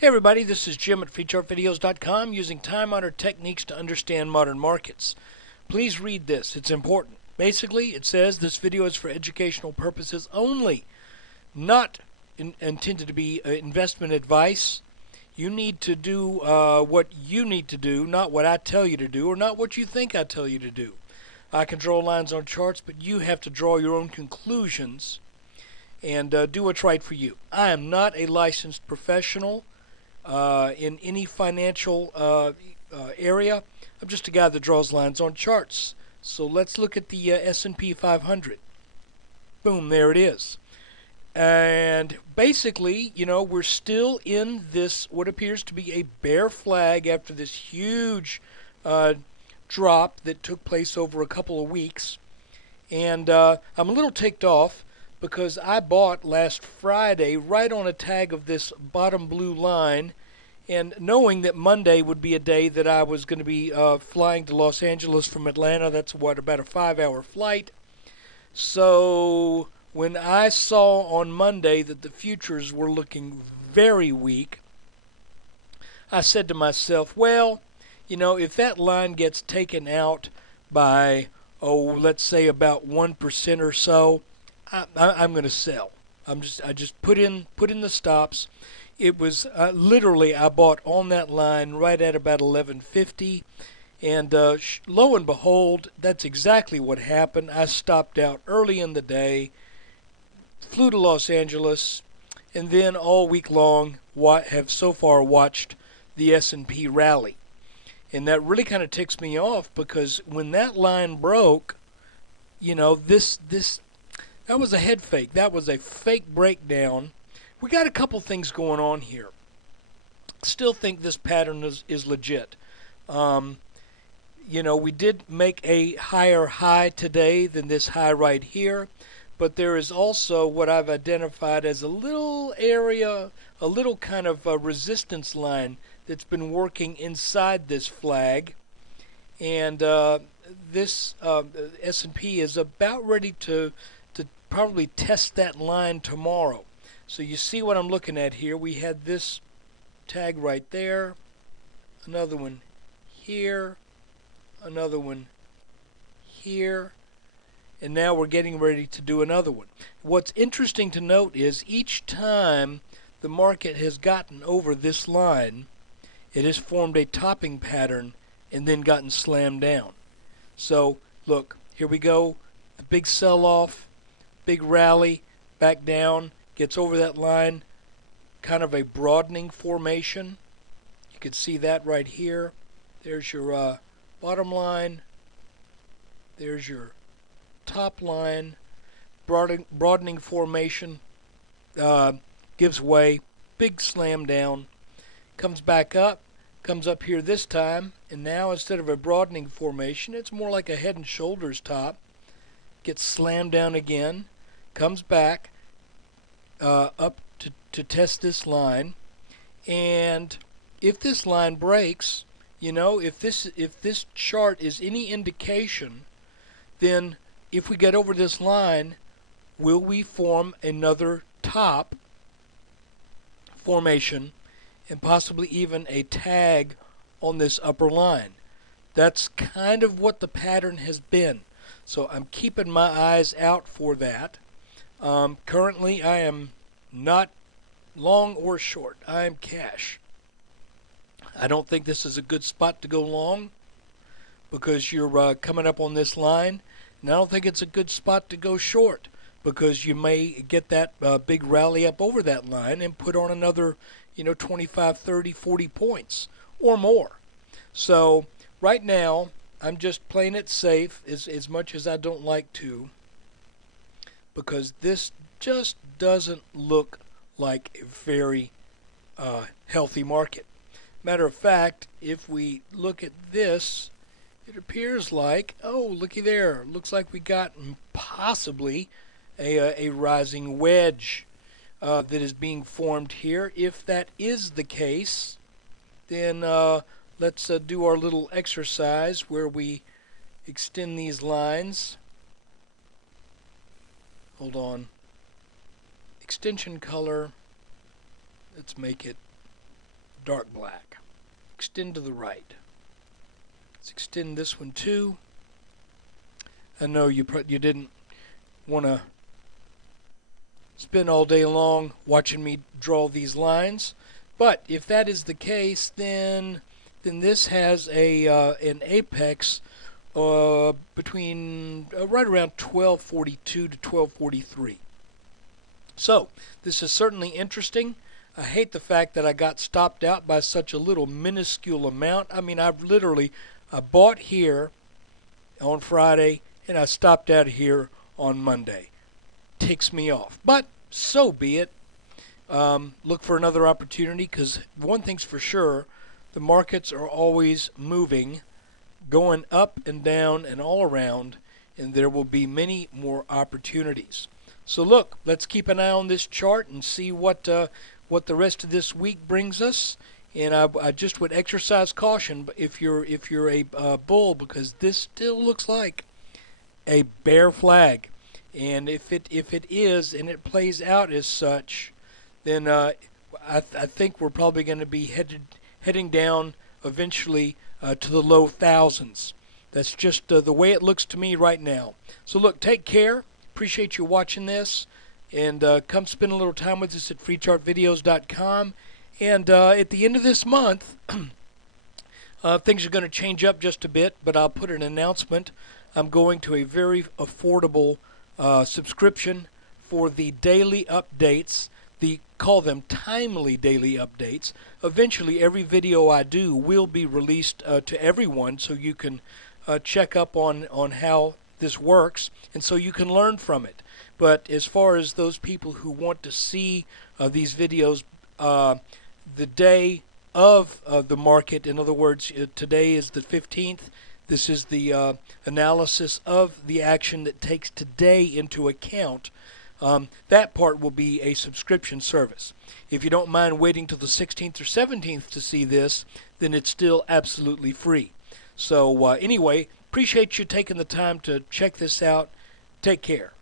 Hey everybody, this is Jim at FreeChartVideos.com using time-honored techniques to understand modern markets. Please read this, it's important. Basically, it says this video is for educational purposes only, not intended to be investment advice. You need to do what you need to do, not what I tell you to do, or not what you think I tell you to do. I can draw lines on charts, but you have to draw your own conclusions and do what's right for you. I am not a licensed professional in any financial area. I'm just a guy that draws lines on charts. So let's look at the S&P 500. Boom, there it is. And basically, we're still in this, what appears to be a bear flag after this huge drop that took place over a couple of weeks. And I'm a little ticked off because I bought last Friday right on a tag of this bottom blue line, and knowing that Monday would be a day that I was going to be flying to Los Angeles from Atlanta. That's about a 5-hour flight. So when I saw on Monday that the futures were looking very weak, I said to myself, well, if that line gets taken out by, let's say about 1% or so, I'm going to sell. I just put in the stops. It was literally, I bought on that line right at about 11.50, and lo and behold, that's exactly what happened. I stopped out early in the day, flew to Los Angeles, and then all week long have so far watched the S&P rally. And that really kind of ticks me off because when that line broke, that was a head fake. That was a fake breakdown. We got a couple things going on here. Still think this pattern is legit. We did make a higher high today than this high right here, but there is also what I've identified as a little area, a little kind of a resistance line that's been working inside this flag, and this S&P is about ready to probably test that line tomorrow. So you see what I'm looking at here. We had this tag right there, another one here, another one here, and now we're getting ready to do another one. What's interesting to note is each time the market has gotten over this line, it has formed a topping pattern and then gotten slammed down. So look, here we go, the big sell-off, big rally, back down, gets over that line, kind of a broadening formation. You can see that right here. There's your bottom line. There's your top line. Broadening formation, gives way, big slam down, comes back up, comes up here this time, and now instead of a broadening formation, it's more like a head and shoulders top. Gets slammed down again, comes back up to test this line, and if this line breaks, if this chart is any indication, then if we get over this line, will we form another top formation and possibly even a tag on this upper line? That's kind of what the pattern has been. So I'm keeping my eyes out for that. Currently, I am not long or short. I am cash. I don't think this is a good spot to go long because you're coming up on this line. And I don't think it's a good spot to go short because you may get that big rally up over that line and put on another, 25, 30, 40 points or more. So right now, I'm just playing it safe as much as I don't like to, because this just doesn't look like a very healthy market. Matter of fact, if we look at this, it appears like, looky there, looks like we got possibly a rising wedge that is being formed here. If that is the case, then let's do our little exercise where we extend these lines. Hold on. Extension color. Let's make it dark black. Extend to the right. Let's extend this one too. I know you didn't want to spend all day long watching me draw these lines, but if that is the case, then this has an apex between right around 1242 to 1243. So this is certainly interesting. I hate the fact that I got stopped out by such a little minuscule amount. I mean, I bought here on Friday and I stopped out here on Monday. Ticks me off, but so be it. Look for another opportunity, because one thing's for sure, the markets are always moving, going up and down and all around, and there will be many more opportunities. So look, let's keep an eye on this chart and see what the rest of this week brings us. And I just would exercise caution if you're a bull, because this still looks like a bear flag. And if it is, and it plays out as such, then I think we're probably going to be heading down eventually to the low thousands. That's just the way it looks to me right now. So look, take care. Appreciate you watching this, and come spend a little time with us at freechartvideos.com. And at the end of this month, things are going to change up just a bit, but I'll put an announcement. I'm going to a very affordable subscription for the daily updates. Call them timely daily updates. Eventually, every video I do will be released to everyone, so you can check up on how this works, and so you can learn from it. But as far as those people who want to see these videos the day of the market, in other words, today is the 15th. This is the analysis of the action that takes today into account. That part will be a subscription service. If you don't mind waiting till the 16th or 17th to see this, then it's still absolutely free. So anyway, appreciate you taking the time to check this out. Take care.